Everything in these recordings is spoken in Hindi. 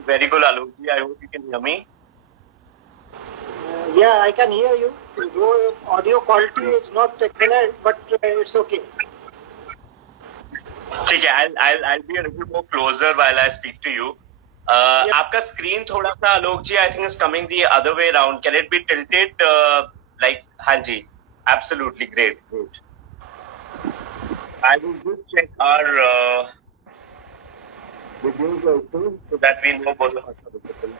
very good, Alokji. I hope you can hear me. Yeah, I can hear you. Your audio quality is not excellent, but it's okay. ठीक है, I'll be a little more closer while I speak to you. आपका screen थोड़ा सा Alokji, I think is coming the other way around. Can it be tilted? Like, हाँ जी, absolutely great. I will just check our videos also so that we know both of us are visible.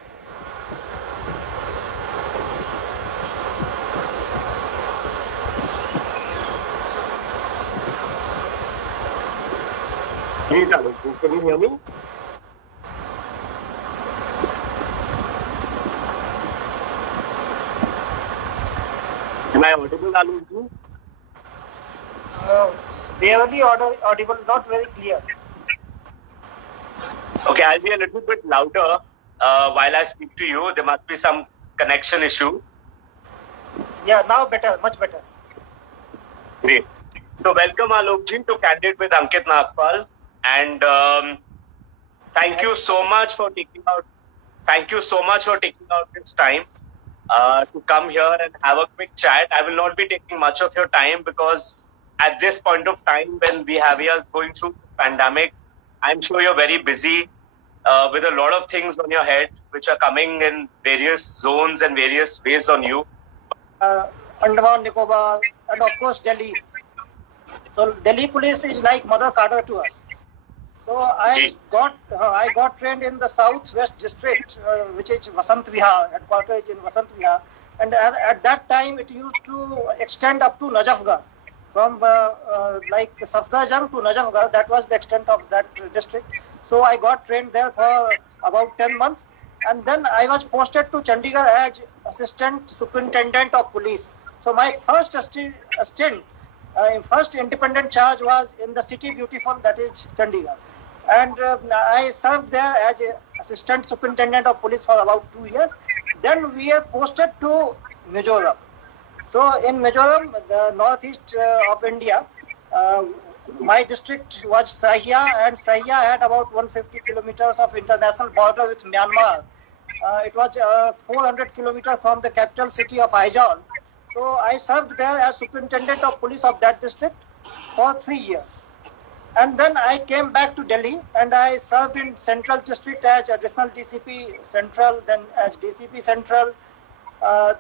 Please, Alokji, can you hear me? Am I audible, Alokji? Barely audible, not very clear. Okay, I'll be a little bit louder while I speak to you. There must be some connection issue. Yeah, now better, much better. Great. So welcome, Alokji, to Candid with Ankit Nagpal. And thank you so much for taking out this time to come here and have a quick chat. I will not be taking much of your time because at this point of time when we are going through the pandemic, I'm sure you're very busy with a lot of things on your head which are coming in various zones and various ways on you. Andaman, Nicobar, and of course Delhi. So Delhi police is like Mother Carter to us. So I got trained in the Southwest District, which is Vasant Vihar, headquarters in Vasant Vihar. And at that time, it used to extend up to Najafgarh. From like Safdarjung to Najafgarh, that was the extent of that district. So I got trained there for about 10 months. And then I was posted to Chandigarh as Assistant Superintendent of Police. So my first stint, first independent charge was in the city beautiful, that is Chandigarh. And I served there as Assistant Superintendent of Police for about 2 years. Then we are posted to Mizoram. So in Mizoram, the northeast of India, my district was Sahia, and Sahia had about 150 kilometers of international border with Myanmar. It was 400 kilometers from the capital city of Aizawl. So I served there as Superintendent of Police of that district for 3 years. And then I came back to Delhi and I served in Central District as Additional DCP Central, then as DCP Central.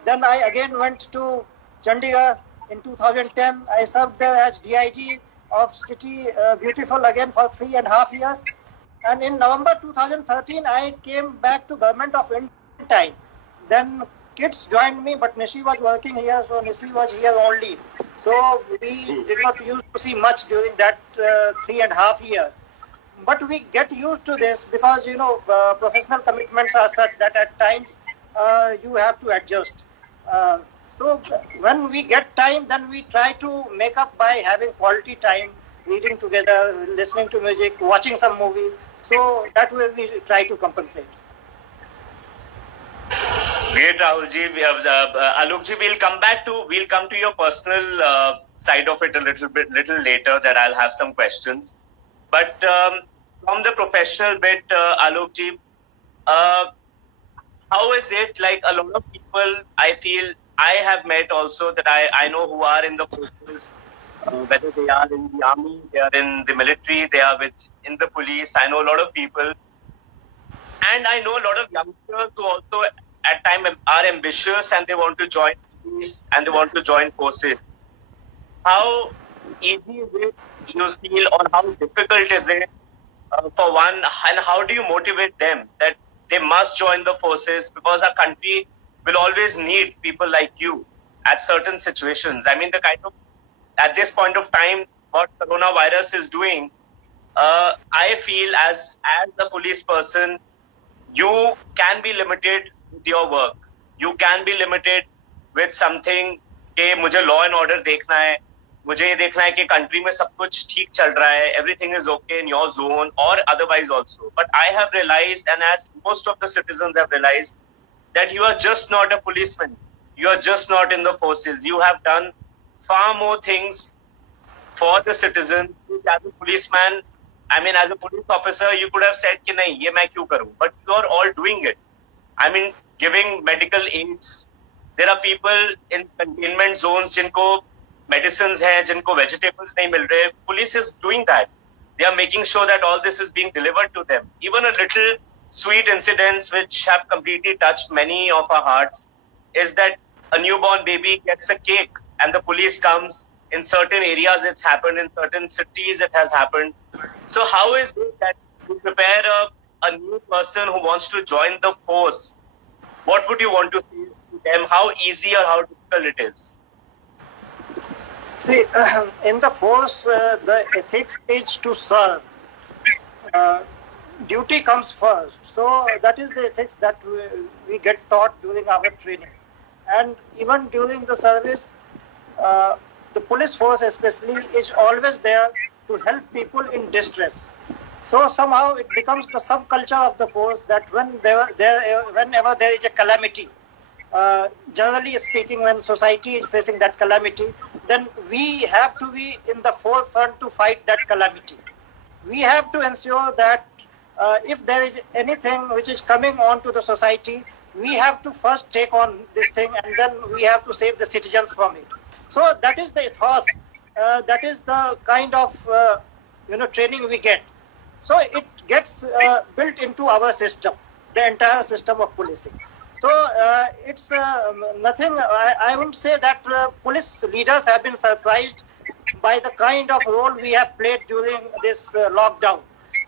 Then I again went to Chandigarh in 2010. I served there as DIG of City Beautiful again for 3.5 years. And in November 2013, I came back to Government of India time. Then kids joined me, but Nishi was working here, so Nishi was here only. So we did not used to see much during that 3.5 years. But we get used to this because, you know, professional commitments are such that at times you have to adjust. So when we get time, then we try to make up by having quality time, reading together, listening to music, watching some movie. So that way we try to compensate. Great, Rahulji. Alokji, we'll come to your personal side of it a little later. That I'll have some questions. But from the professional bit, Alokji, how is it? Like a lot of people, I feel I have met also that I know who are in the forces, whether they are in the army, they are in the military, they are in the police. I know a lot of people, and I know a lot of youngsters who also at times are ambitious and they want to join police and they want to join forces. How easy is it, you feel, or how difficult is it for one, and how do you motivate them that they must join the forces, because our country will always need people like you at certain situations. I mean, the kind of, at this point of time, what coronavirus is doing, I feel as the police person, you can be limited with your work. You can be limited with something कि मुझे law and order देखना है, मुझे ये देखना है कि country में सब कुछ ठीक चल रहा है, everything is okay in your zone or otherwise also. But I have realized, and as most of the citizens have realized, that you are just not a policeman. You are just not in the forces. You have done far more things for the citizens. As a policeman, I mean, as a police officer, you could have said कि नहीं ये मैं क्यों करूं, but you are all doing it. I mean, giving medical aids. There are people in containment zones जिनको medicines हैं, जिनको vegetables नहीं मिल रहे. Police is doing that. They are making sure that all this is being delivered to them. Even a little sweet incidents which have completely touched many of our hearts is that a newborn baby gets a cake and the police comes. In certain areas it's happened, in certain cities it has happened. So how is it that you prepare a new person who wants to join the force? What would you want to say to them? How easy or how difficult it is? See, in the force, the ethics is to serve. Duty comes first. So that is the ethics that we get taught during our training. And even during the service, the police force especially is always there to help people in distress. So somehow it becomes the subculture of the force that whenever there is a calamity, generally speaking, when society is facing that calamity, then we have to be in the forefront to fight that calamity. We have to ensure that if there is anything which is coming on to the society, we have to first take on this thing and then we have to save the citizens from it. So that is the ethos, that is the kind of training we get. So it gets built into our system, the entire system of policing. So it's nothing, I wouldn't say that police leaders have been surprised by the kind of role we have played during this lockdown.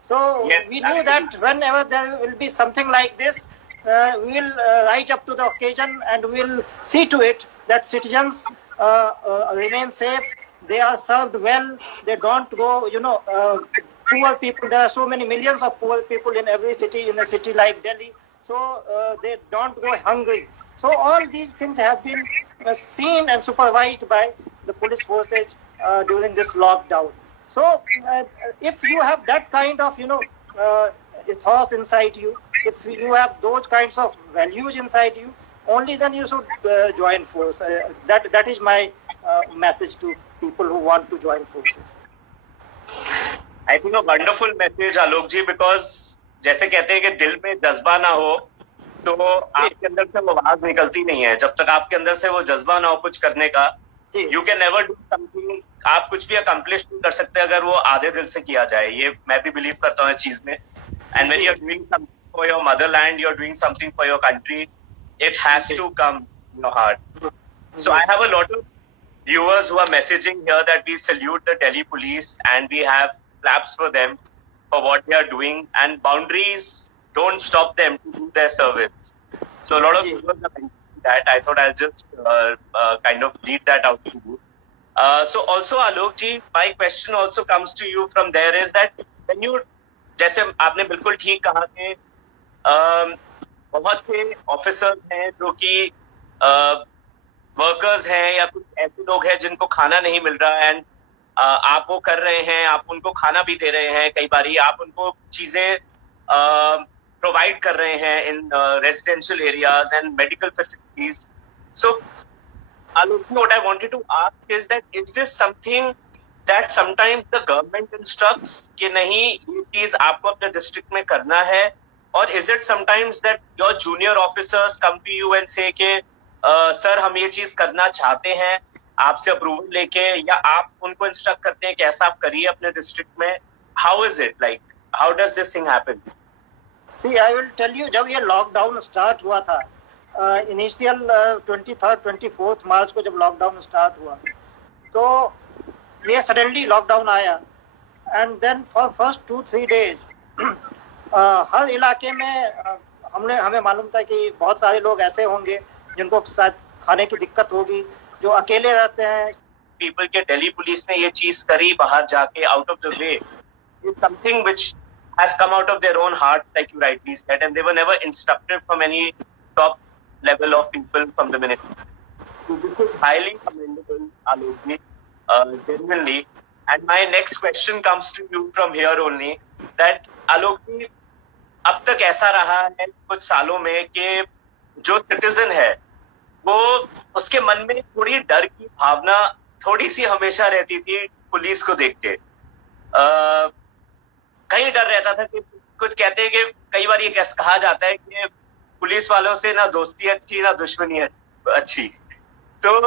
So yes, we knew that whenever there will be something like this, we will rise up to the occasion and we will see to it that citizens remain safe, they are served well, they don't go, poor people, there are so many millions of poor people in every city, in a city like Delhi, so they don't go hungry. So all these things have been seen and supervised by the police forces during this lockdown. So if you have that kind of, ethos inside you, if you have those kinds of values inside you, only then you should join force. That is my message to people who want to join forces. I think a wonderful message, Alok ji, because जैसे कहते हैं कि दिल में जज्बा ना हो तो आपके अंदर से वो आवाज निकलती नहीं है. जब तक आपके अंदर से वो जज्बा ना हो कुछ करने का, you can never do something. आप कुछ भी accomplish नहीं कर सकते अगर वो आधे दिल से किया जाए. ये मैं भी believe करता हूँ इस चीज में. And when you're doing something for your motherland, you're doing something for your country, it has to come in your heart. So I have a lot of viewers who are messaging here that we salute the Delhi police and we have claps for them for what they are doing, and boundaries don't stop them to do their service. So a lot of viewers are mentioning that. I thought I'll just kind of read that out to you. So also Alok ji, my question also comes to you from there is that when you, जैसे आपने बिल्कुल ठीक कहा कि बहुत से ऑफिसर्स हैं जो कि वर्कर्स हैं या कुछ ऐसे लोग हैं जिनको खाना नहीं मिल रहा है, एंड आप वो कर रहे हैं, आप उनको खाना भी दे रहे हैं, कई बारी आप उनको चीजें प्रोवाइड कर रहे हैं in residential areas and medical facilities. So Alok, what I wanted to ask is that is this something that sometimes the government instructs कि नहीं ये चीज आपको अपने डिस्ट्रिक्ट में करना है, और is it sometimes that your junior officers come to you and say कि सर हम ये चीज करना चाहते हैं, आपसे अप्रूवल लेके, या आप उनको इंस्ट्रक्ट करते हैं कि ऐसा आप करिए अपने डिस्ट्रिक्ट में? How is it like? How does this thing happen? See, I will tell you, जब ये लॉकडाउन स्टार्ट हुआ था, इनिशियल 23rd 24th मार्च को जब लॉकडाउन स्टार्ट हुआ तो ये सडनली लॉकडाउन आया, and then for first 2-3 days हर इलाके में हमें मालूम था कि बहुत सारे लोग ऐसे होंगे जिनको शायद खाने की दिक्कत होगी, जो अकेले रहते हैं. पीपल के दिल्ली पुलिस ने ये चीज करी बाहर जाके, out of the way, it's something which has come out of their own heart, like you rightly said, and they were never instructed from any top level of people from the ministry. So this is highly commendable, Alok ji, genuinely. And my next question comes to you from here only, that Alok ji, अब तक ऐसा रहा है कुछ सालों में कि जो सिटीजन है वो उसके मन में थोड़ी डर की भावना थोड़ी सी हमेशा रहती थी पुलिस को देख के. कहीं डर रहता था कि कुछ कहते हैं कि कई बार ये कहा जाता है कि पुलिस वालों से ना दोस्ती अच्छी ना दुश्मनी अच्छी। तो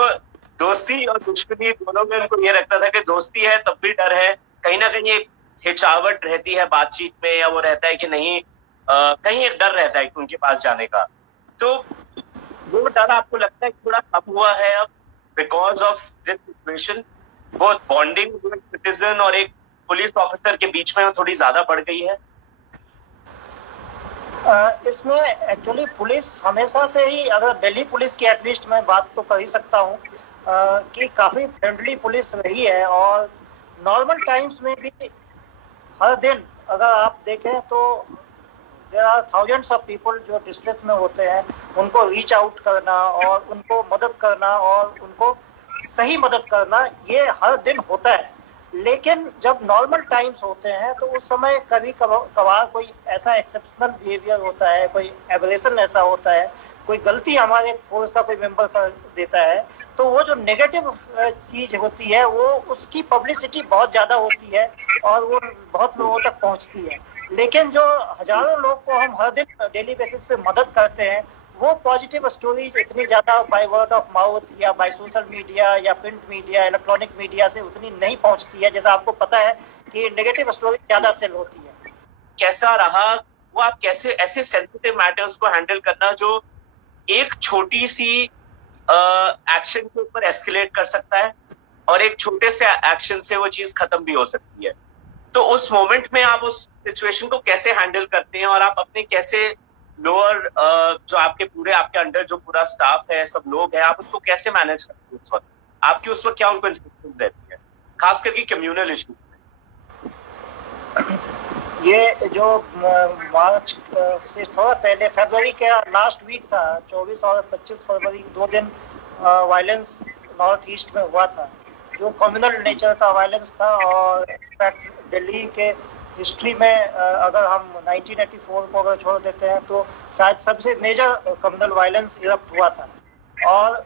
दोस्ती और दुश्मनी दोनों में उनको ये लगता था कि दोस्ती है तब भी डर है, कहीं ना कहीं एक हिचावट रहती है बातचीत में, या वो रहता है कि नहीं कहीं एक डर रहता है उनके पास जाने का। तो वो डर आपको लगता है थोड़ा कम हुआ है अब बिकॉज ऑफ दिस सिचुएशन? वो बॉन्डिंग सिटीजन और एक पुलिस ऑफिसर के बीच में थोड़ी ज्यादा बढ़ गई है? इसमें एक्चुअली पुलिस हमेशा से ही, अगर दिल्ली पुलिस की एटलीस्ट मैं बात तो कर ही सकता हूँ कि काफ़ी फ्रेंडली पुलिस रही है। और नॉर्मल टाइम्स में भी हर दिन अगर आप देखें तो there are thousands of people जो डिस्ट्रेस में होते हैं, उनको रीच आउट करना और उनको मदद करना और उनको सही मदद करना, ये हर दिन होता है। लेकिन जब नॉर्मल टाइम्स होते हैं तो उस समय कभी कभार कोई ऐसा एक्सेप्शनल बिहेवियर होता है, कोई एब्रेशन ऐसा होता है, कोई गलती हमारे फोर्स का कोई मेंबर कर देता है, तो वो जो नेगेटिव चीज होती है वो उसकी पब्लिसिटी बहुत ज़्यादा होती है और वो बहुत लोगों तक पहुंचती है। लेकिन जो हजारों लोग को हम हर दिन डेली बेसिस पे मदद करते हैं, वो पॉजिटिव स्टोरीज इतनी ज़्यादा बाय वर्ड ऑफ माउथ या बाय सोशल मीडिया या प्रिंट मीडिया, इलेक्ट्रॉनिक मीडिया से उतनी नहीं पहुंचती है। जैसा आपको पता है कि नेगेटिव स्टोरी ज़्यादा सेल होती है। कैसा रहा वो, आप कैसे ऐसे सेंसिटिव मैटर्स को हैंडल करना जो एक छोटी सी एक्शन के ऊपर एस्केलेट कर सकता है और एक छोटे से एक्शन से वो चीज खत्म भी हो सकती है? तो उस मोमेंट में आप उस सिचुएशन को कैसे हैंडल करते हैं और आप अपने कैसे लोअर जो आपके अंडर जो पूरा स्टाफ है, सब लोग हैं, आप उनको कैसे मैनेज करते हैं उस वक्त? आपकी उस वक्त क्या उनको इंस्ट्रक्शन रहती है, खास करके कम्युनल इशू? ये जो मार्च से थोड़ा पहले फरवरी का लास्ट वीक था, 24 और 25 फरवरी, 2 दिन वायलेंस नॉर्थ ईस्ट में हुआ था, जो कम्युनल नेचर का वायलेंस था। और इनफैक्ट दिल्ली के हिस्ट्री में अगर हम 1984 को अगर छोड़ देते हैं तो शायद सबसे मेजर कम्युनल वायलेंस इरप्ट हुआ था। और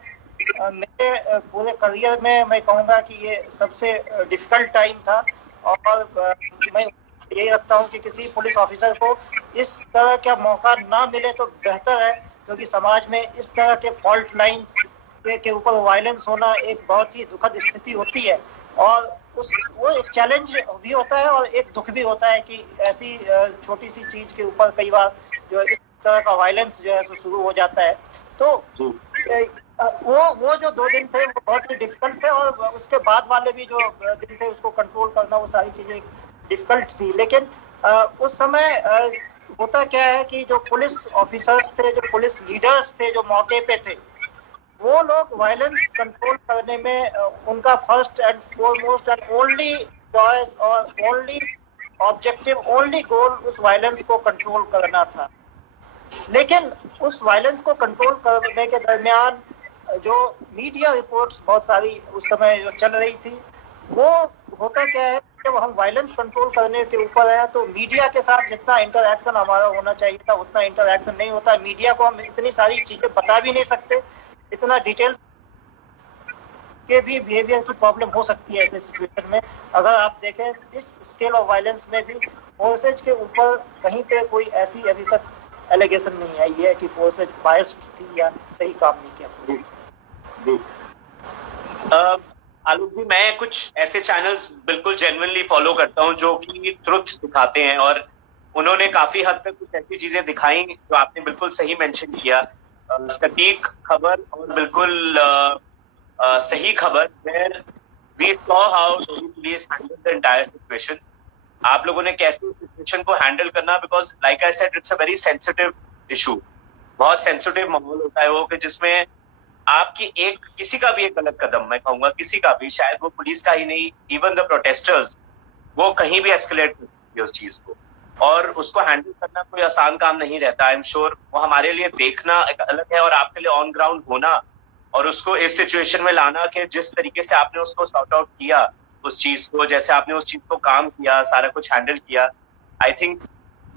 मेरे पूरे करियर में मैं कहूँगा कि ये सबसे डिफिकल्ट टाइम था। और मैं यही रखता हूँ कि किसी पुलिस ऑफिसर को इस तरह का मौका ना मिले तो बेहतर है, क्योंकि समाज में इस तरह के फॉल्ट लाइन्स के ऊपर वायलेंस होना एक बहुत ही दुखद स्थिति होती है। और वो एक चैलेंज भी होता है और एक दुख भी होता है कि ऐसी छोटी सी चीज के ऊपर कई बार जो इस तरह का वायलेंस जो है शुरू हो जाता है। तो वो जो 2 दिन थे वो बहुत ही डिफिकल्ट थे, और उसके बाद वाले भी जो दिन थे उसको कंट्रोल करना, वो सारी चीजें डिफिकल्ट थी। लेकिन उस समय होता क्या है कि जो पुलिस ऑफिसर्स थे, जो पुलिस लीडर्स थे, जो मौके पे थे, वो लोग वायलेंस कंट्रोल करने में उनका first and foremost and only choice और ओनली ऑब्जेक्टिव, ओनली गोल उस वायलेंस को कंट्रोल करना था। लेकिन उस वायलेंस को कंट्रोल करने के दरमियान जो मीडिया रिपोर्ट्स बहुत सारी उस समय जो चल रही थी, वो होता क्या है, जब हम वायलेंस कंट्रोल करने के ऊपर है तो मीडिया के साथ जितना इंटरैक्शन हमारा होना चाहिए था उतना इंटरैक्शन नहीं होता। मीडिया को हम इतनी सारी चीजें बता भी नहीं सकते, इतना डिटेल के भी बिहेवियर की प्रॉब्लम हो सकती है ऐसे सिचुएशन में। अगर आप देखें इस स्केल ऑफ वायलेंस में भी फोर्सेज के ऊपर कहीं पे कोई ऐसी अभी तक एलिगेशन नहीं आई है कि फोर्सेज बायस्ड थी या सही काम नहीं किया। आलोक जी, मैं कुछ ऐसे चैनल्स बिल्कुल जेन्युइनली फॉलो करता हूं जो कि ट्रुथ दिखाते हैं, और उन्होंने काफी हद तक कुछ ऐसी चीजें दिखाई जो आपने बिल्कुल सही मेंशन किया, सटीक खबर और बिल्कुल सही खबर, where we saw how Delhi police handled the entire situation. आप लोगों ने कैसे सिचुएशन को हैंडल करना, because like I said it's a very sensitive issue, बहुत सेंसिटिव माहौल होता है वो, कि जिसमें आपकी किसी का भी एक गलत कदम, मैं कहूंगा किसी का भी, शायद वो पुलिस का ही नहीं, इवन द प्रोटेस्टर्स, वो कहीं भी एस्केलेट कर सकती है उस चीज को, और उसको हैंडल करना कोई आसान काम नहीं रहता। आई एम श्योर वो हमारे लिए देखना एक अलग है और आपके लिए ऑन ग्राउंड होना और उसको इस सिचुएशन में लाना कि जिस तरीके से आपने उसको सॉर्ट आउट किया उस चीज को, जैसे आपने उस चीज को काम किया, सारा कुछ हैंडल किया, आई थिंक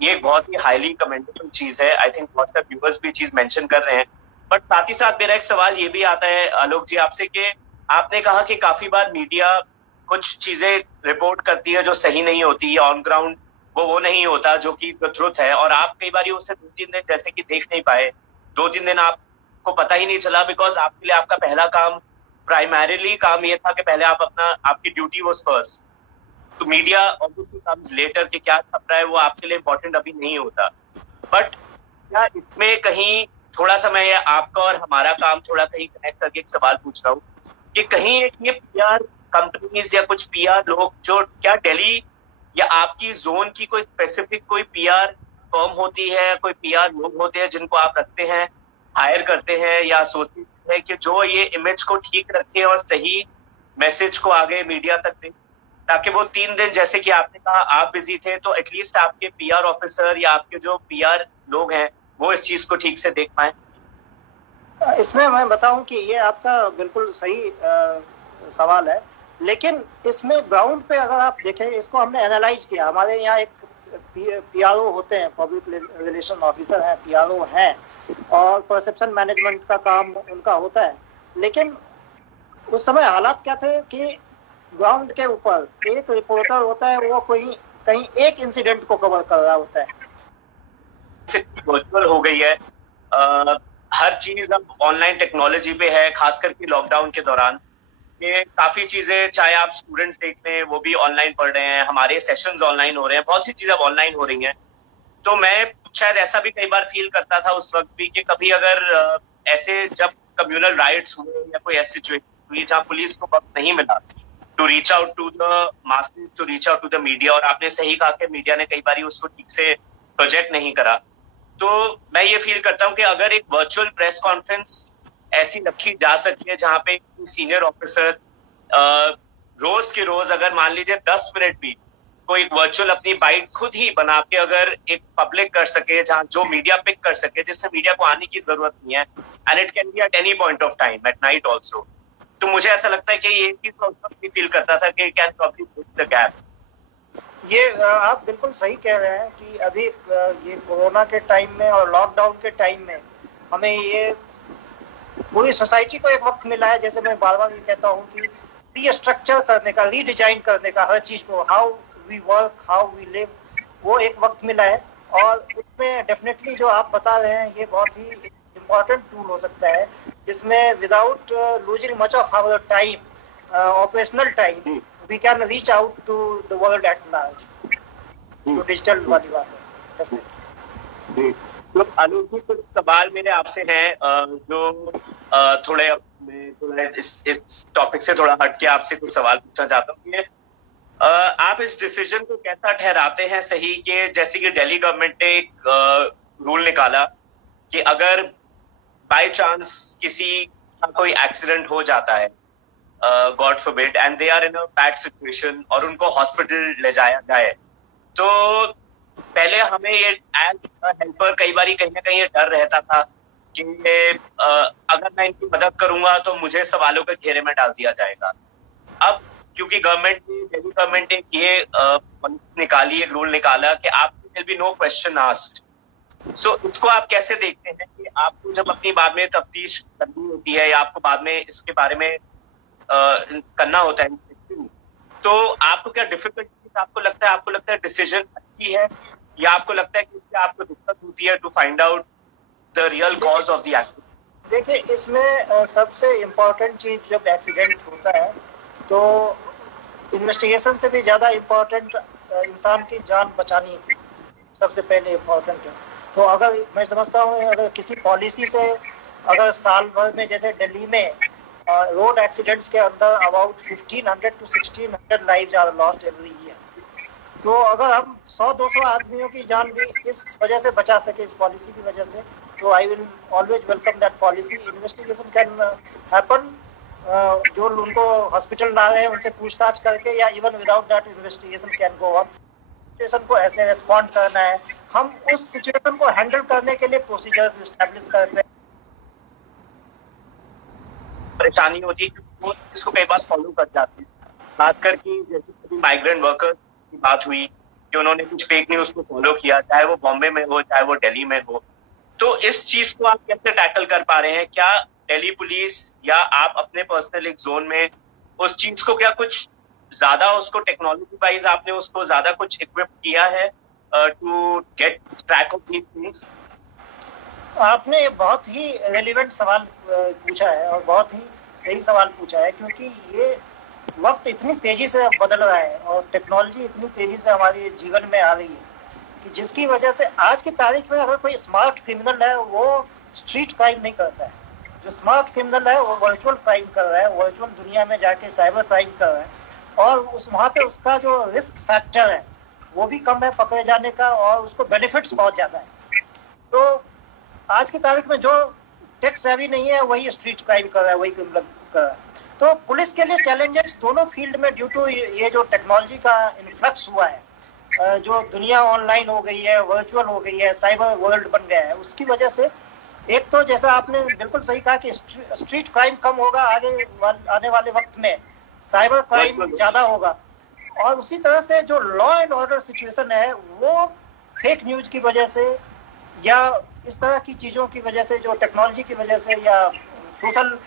ये बहुत ही हाईली कमेंडेबल चीज है। आई थिंक बहुत सारे व्यूअर्स भी चीज मेंशन कर रहे हैं। बट साथ ही साथ मेरा एक सवाल ये भी आता है आलोक जी आपसे, कि आपने कहा कि काफी बार मीडिया कुछ चीजें रिपोर्ट करती है जो सही नहीं होती, ऑन ग्राउंड वो नहीं होता जो कि ट्रुथ है। और आप कई बार उसे 2-3 दिन जैसे कि देख नहीं पाए, 2-3 दिन आपको पता ही नहीं चला, बिकॉज आपके लिए आपका पहला काम, प्राइमरीली काम ये था कि पहले आप आपकी ड्यूटी वाज फर्स्ट। तो मीडिया ऑब्वियसली कम्स लेटर कि क्या छप रहा है वो आपके लिए इम्पोर्टेंट अभी नहीं होता। बट क्या इसमें कहीं थोड़ा सा मैं आपका और हमारा काम थोड़ा कहीं कनेक्ट करके एक सवाल पूछ रहा हूँ कि कहीं ये पीआर कंपनीज या कुछ पीआर लोग जो क्या दिल्ली या आपकी जोन की कोई स्पेसिफिक कोई पीआर फर्म होती है, कोई पीआर लोग होते हैं जिनको आप रखते हैं, हायर करते हैं या सोचते हैं कि जो ये इमेज को ठीक रखे और सही मैसेज को आगे मीडिया तक दे, ताकि वो 3 दिन जैसे कि आपने कहा आप बिजी थे तो एटलीस्ट आपके पीआर ऑफिसर या आपके जो पीआर लोग हैं वो इस चीज को ठीक से देख पाए? इसमें मैं बताऊं कि ये आपका बिल्कुल सही सवाल है, लेकिन इसमें ग्राउंड पे अगर आप देखें, इसको हमने एनालाइज किया। हमारे यहाँ एक पीआरओ होते हैं, पब्लिक रिलेशन ऑफिसर हैं, पीआरओ हैं, और परसेप्शन मैनेजमेंट का काम उनका होता है। लेकिन उस समय हालात क्या थे कि ग्राउंड के ऊपर एक रिपोर्टर होता है, वो कोई कहीं एक इंसिडेंट को कवर कर रहा होता है। वर्चुअल हो गई है, हर चीज अब ऑनलाइन टेक्नोलॉजी पे है, खास करके लॉकडाउन के दौरान ये काफी चीजें, चाहे आप स्टूडेंट्स देख लें वो भी ऑनलाइन पढ़ रहे हैं, हमारे सेशंस ऑनलाइन हो रहे हैं, बहुत सी चीजें अब ऑनलाइन हो रही हैं। तो मैं शायद ऐसा भी कई बार फील करता था उस वक्त भी कि कभी अगर ऐसे जब कम्युनल राइट्स हुए या कोई ऐसी सिचुएशन हुई जहाँ पुलिस को वक्त नहीं मिला to reach out to the masses, to reach out to the media, और आपने सही कहा कि मीडिया ने कई बार उसको ठीक से प्रोजेक्ट नहीं करा, तो मैं ये फील करता हूँ कि अगर एक वर्चुअल प्रेस कॉन्फ्रेंस ऐसी रखी जा सकती है जहाँ पे सीनियर ऑफिसर रोज के रोज अगर मान लीजिए 10 मिनट भी कोई वर्चुअल अपनी बाइट खुद ही बना के अगर एक पब्लिक कर सके, जहाँ जो मीडिया पिक कर सके, जिससे मीडिया को आने की जरूरत नहीं है, and it can be at any point of time, at night also. तो मुझे ऐसा लगता है कि ये चीज भी फील करता था कि can probably bridge the gap. ये आप बिल्कुल सही कह रहे हैं कि अभी ये कोरोना के टाइम में और लॉकडाउन के टाइम में हमें ये पूरी सोसाइटी को एक वक्त मिला है, जैसे मैं बार बार ये कहता हूँ कि रीस्ट्रक्चर करने का, रीडिजाइन करने का, हर चीज को, how we work, how we live, वो एक वक्त मिला है। और उसमें डेफिनेटली जो आप बता रहे हैं ये बहुत ही इम्पोर्टेंट टूल हो सकता है, जिसमें without losing much of our time, operational time, we can reach out to the world at large। तो डिजिटल वाली बात है डेफिनेटली। तो आलोक जी, कुछ सवाल मेरे आपसे हैं जो थोड़ा इस टॉपिक से थोड़ा हट के आपसे कुछ सवाल पूछना चाहता हूँ कि आप इस डिसीजन को कैसा ठहराते हैं सही, कि जैसे कि दिल्ली गवर्नमेंट ने एक रूल निकाला कि अगर बाय चांस किसी का कोई एक्सीडेंट हो जाता है, God forbid, and they are in a bad situation और उनको हॉस्पिटल ले जाया जाए, तो पहले हमें ये एज हेल्पर कई बार कहीं ना कहीं ये डर रहता था कि अगर मैं इनकी मदद करूंगा तो मुझे सवालों के घेरे में डाल दिया जाएगा। अब क्योंकि दिल्ली गवर्नमेंट ने ये एक रूल निकाला कि आप will be no question asked. So इसको आप कैसे देखते हैं कि आपको जब अपनी बाद में तफ्तीश करनी होती है या आपको बाद में इसके बारे में करना होता है, तो आपको क्या डिफिकल्टी आपको लगता है डिसीजन अच्छी है, या आपको लगता है कि इससे आपको दिक्कत होती है to find out the real cause of the accident? देखिए, इसमें सबसे इम्पोर्टेंट चीज जब एक्सीडेंट होता है तो इन्वेस्टिगेशन से भी ज्यादा इम्पोर्टेंट इंसान की जान बचानी सबसे पहले इम्पोर्टेंट है। तो अगर मैं समझता हूँ अगर किसी पॉलिसी से अगर साल भर में, जैसे दिल्ली में रोड एक्सीडेंट्स के अंदर about 1500 to 1600 lives are lost every year, तो अगर हम 100-200 आदमियों की जान भी इस वजह से बचा सके, इस पॉलिसी की वजह से, तो I will always welcome that policy. Investigation can happen, जो उनको हॉस्पिटल ला रहे हैं उनसे पूछताछ करके, या even without that investigation can go on. Situation को ऐसे रिस्पॉन्ड करना है, हम उस सिचुएशन को हैंडल करने के लिए प्रोसीजर्स एस्टैब्लिश करते हैं। परेशानी होती है वो इसको कई बार फॉलो कर जाते हैं, खासकर कि जैसे माइग्रेंट वर्कर्स की बात हुई कि उन्होंने कुछ फेक न्यूज को फॉलो किया, चाहे वो बॉम्बे में हो चाहे वो दिल्ली में हो। तो इस चीज को आप कैसे टैकल कर पा रहे हैं? क्या दिल्ली पुलिस या आप अपने पर्सनल एक जोन में उस चीज को क्या कुछ ज्यादा उसको टेक्नोलॉजी वाइज आपने उसको ज्यादा कुछ इक्विप किया है to get track of these things? आपने बहुत ही रेलिवेंट सवाल पूछा है और बहुत ही सही सवाल पूछा है, क्योंकि ये वक्त इतनी तेजी से बदल रहा है और टेक्नोलॉजी इतनी तेजी से हमारे जीवन में आ रही है कि जिसकी वजह से आज की तारीख में अगर कोई स्मार्ट क्रिमिनल है वो स्ट्रीट क्राइम नहीं करता है। जो स्मार्ट क्रिमिनल है वो वर्चुअल क्राइम कर रहा है, वर्चुअल दुनिया में जाके साइबर क्राइम कर रहा है और वहाँ पे उसका जो रिस्क फैक्टर है वो भी कम है पकड़े जाने का और उसको बेनिफिट्स बहुत ज़्यादा है। तो आज की तारीख में जो टेक सेवी नहीं है वही स्ट्रीट क्राइम कर रहा है, वही क्रिमिनल कर रहा है। तो पुलिस के लिए चैलेंजेस दोनों फील्ड में ड्यू टू ये जो टेक्नोलॉजी का इन्फ्लक्स हुआ है, जो दुनिया ऑनलाइन हो गई है, वर्चुअल हो गई है, साइबर वर्ल्ड बन गया है, उसकी वजह से एक तो जैसा आपने बिल्कुल सही कहा कि स्ट्रीट क्राइम कम होगा, आने वाले वक्त में साइबर क्राइम ज़्यादा होगा और उसी तरह से जो लॉ एंड ऑर्डर सिचुएशन है वो फेक न्यूज की वजह से या इस तरह की चीज़ों की वजह से, जो टेक्नोलॉजी की वजह से या सोशल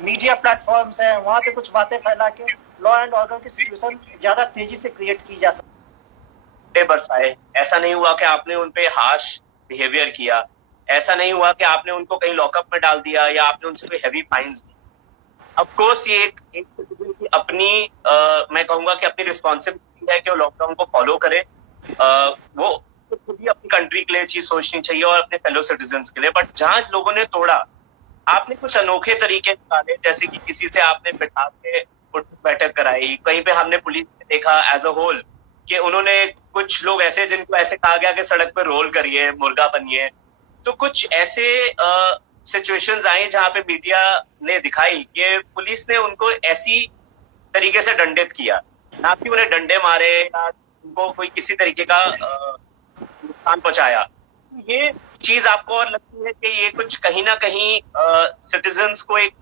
मीडिया प्लेटफॉर्म्स हैं वहाँ पे कुछ बातें फैला के लॉ एंड ऑर्डर की सिचुएशन ज़्यादा तेजी से क्रिएट की जा सकती। बरसाए, ऐसा नहीं हुआ कि आपने उन पे हार्श बिहेवियर किया, ऐसा नहीं हुआ कि आपने उनको कहीं लॉकअप में डाल दिया या आपने उनसे कोई हैवी फाइन्स दी। ऑफ कोर्स ये एक की अपनी मैं कहूँगा कि अपनी रिस्पॉन्सिबिलिटी है कि वो लॉकडाउन को फॉलो करे। वो खुद ही अपनी कंट्री के लिए चीज सोचनी चाहिए और अपने फेलो सिटीजन्स के लिए। बट जहाँ लोगों ने तोड़ा, आपने कुछ अनोखे तरीके निकाले, जैसे कि किसी से आपने बिठा के उठक बैठक कराई। कहीं पे हमने पुलिस ने देखा एज अ होल कि उन्होंने कुछ लोग ऐसे जिनको ऐसे कहा गया कि सड़क पर रोल करिए, मुर्गा बनिए। तो कुछ ऐसे सिचुएशंस आई जहाँ पे मीडिया ने दिखाई कि पुलिस ने उनको ऐसी तरीके से दंडित किया, ना कि उन्हें डंडे मारे या उनको कोई किसी तरीके का नुकसान पहुंचाया। ये चीज आपको और लगती है कि ये कुछ कहीं ना कहीं सिटीजन्स को एक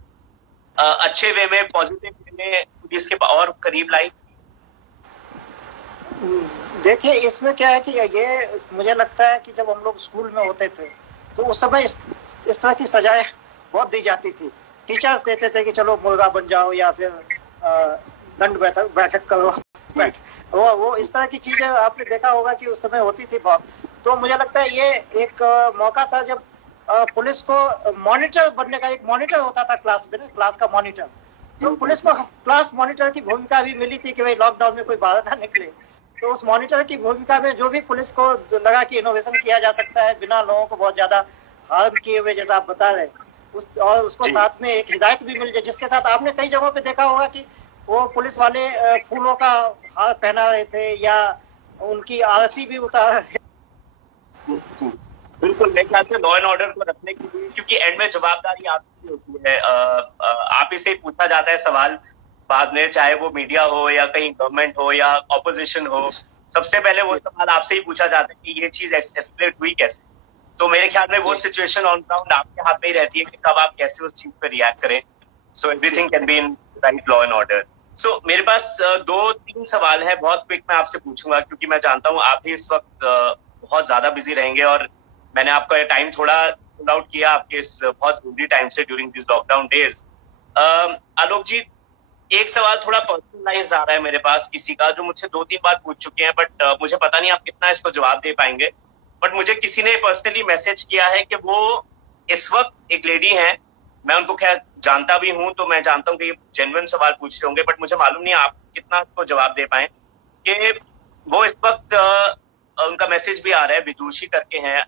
अच्छे वे में, पॉजिटिव वे में पुलिस के और करीब लाई? देखिए इसमें क्या है कि ये मुझे लगता है कि जब हम लोग स्कूल में होते थे तो उस समय इस तरह की सजाएं बहुत दी जाती थी। टीचर्स देते थे कि चलो मुर्गा बन जाओ या फिर दंड बैठक करो, वो इस तरह की चीजें आपने देखा होगा कि उस समय होती थी बहुत। तो मुझे लगता है ये एक मौका था जब पुलिस को मॉनिटर बनने का, एक मॉनिटर होता था क्लास में, क्लास का मॉनिटर, तो पुलिस को क्लास मॉनिटर की भूमिका भी मिली थी कि भाई लॉकडाउन में कोई बाहर ना निकले। तो उस मॉनिटर की भूमिका में जो भी पुलिस को लगा कि इनोवेशन किया जा सकता है बिना लोगों को बहुत ज्यादा हार्म किए हुए, जैसा आप बता रहे, और उसको साथ में एक हिदायत भी मिल जाए, जिसके साथ आपने कई जगहों पे देखा होगा कि वो पुलिस वाले फूलों का हार पहना रहे थे या उनकी आरती भी उतार रहे थे। बिल्कुल, मेरे ख्याल से लॉ एंड ऑर्डर को रखने के लिए, क्योंकि एंड में जवाबदारी आपकी होती है। आप इसे पूछा जाता है सवाल बाद में, चाहे वो मीडिया हो या कहीं गवर्नमेंट हो या ऑपोजिशन हो, सबसे पहले वो सवाल आपसे ही पूछा जाता है कि ये चीज एस्केलेट हुई कैसे। तो मेरे ख्याल में वो सिचुएशन ऑन ग्राउंड आपके हाथ में ही रहती है कि कब आप कैसे उस चीज पे रिएक्ट करें। So everything can be in right law and order. So मेरे पास 2-3 सवाल है, बहुत क्विक मैं आपसे पूछूंगा, क्योंकि मैं जानता हूँ आप भी इस वक्त बहुत ज्यादा बिजी रहेंगे और मैंने आपका टाइम थोड़ा पुल आउट किया आपके इस बहुत जरूरी टाइम से ड्यूरिंग दिस लॉकडाउन डेज। आलोक जी, एक सवाल थोड़ा पर्सनलाइज आ रहा है मेरे पास किसी का, जो मुझसे 2-3 बार पूछ चुके हैं, बट मुझे पता नहीं आप कितना इसको जवाब दे पाएंगे। बट मुझे किसी ने पर्सनली मैसेज किया है कि वो इस वक्त एक लेडी है, मैं उनको खैर जानता भी हूं, तो मैं जानता हूं कि ये जेन्युइन सवाल पूछ रहे होंगे, बट मुझे मालूम नहीं आप कितना इसको जवाब दे पाए कि वो इस वक्त उनका मैसेज भी आ रहा है, विदुषी करके हैं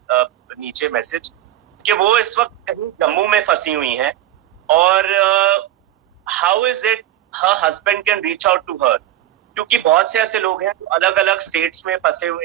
नीचे मैसेज, कि वो इस वक्त कहीं जम्मू में फंसी हुई हैं और how is it her husband can reach out to her, क्योंकि बहुत से ऐसे लोग हैं जो अलग अलग स्टेट्स में फंसे हुए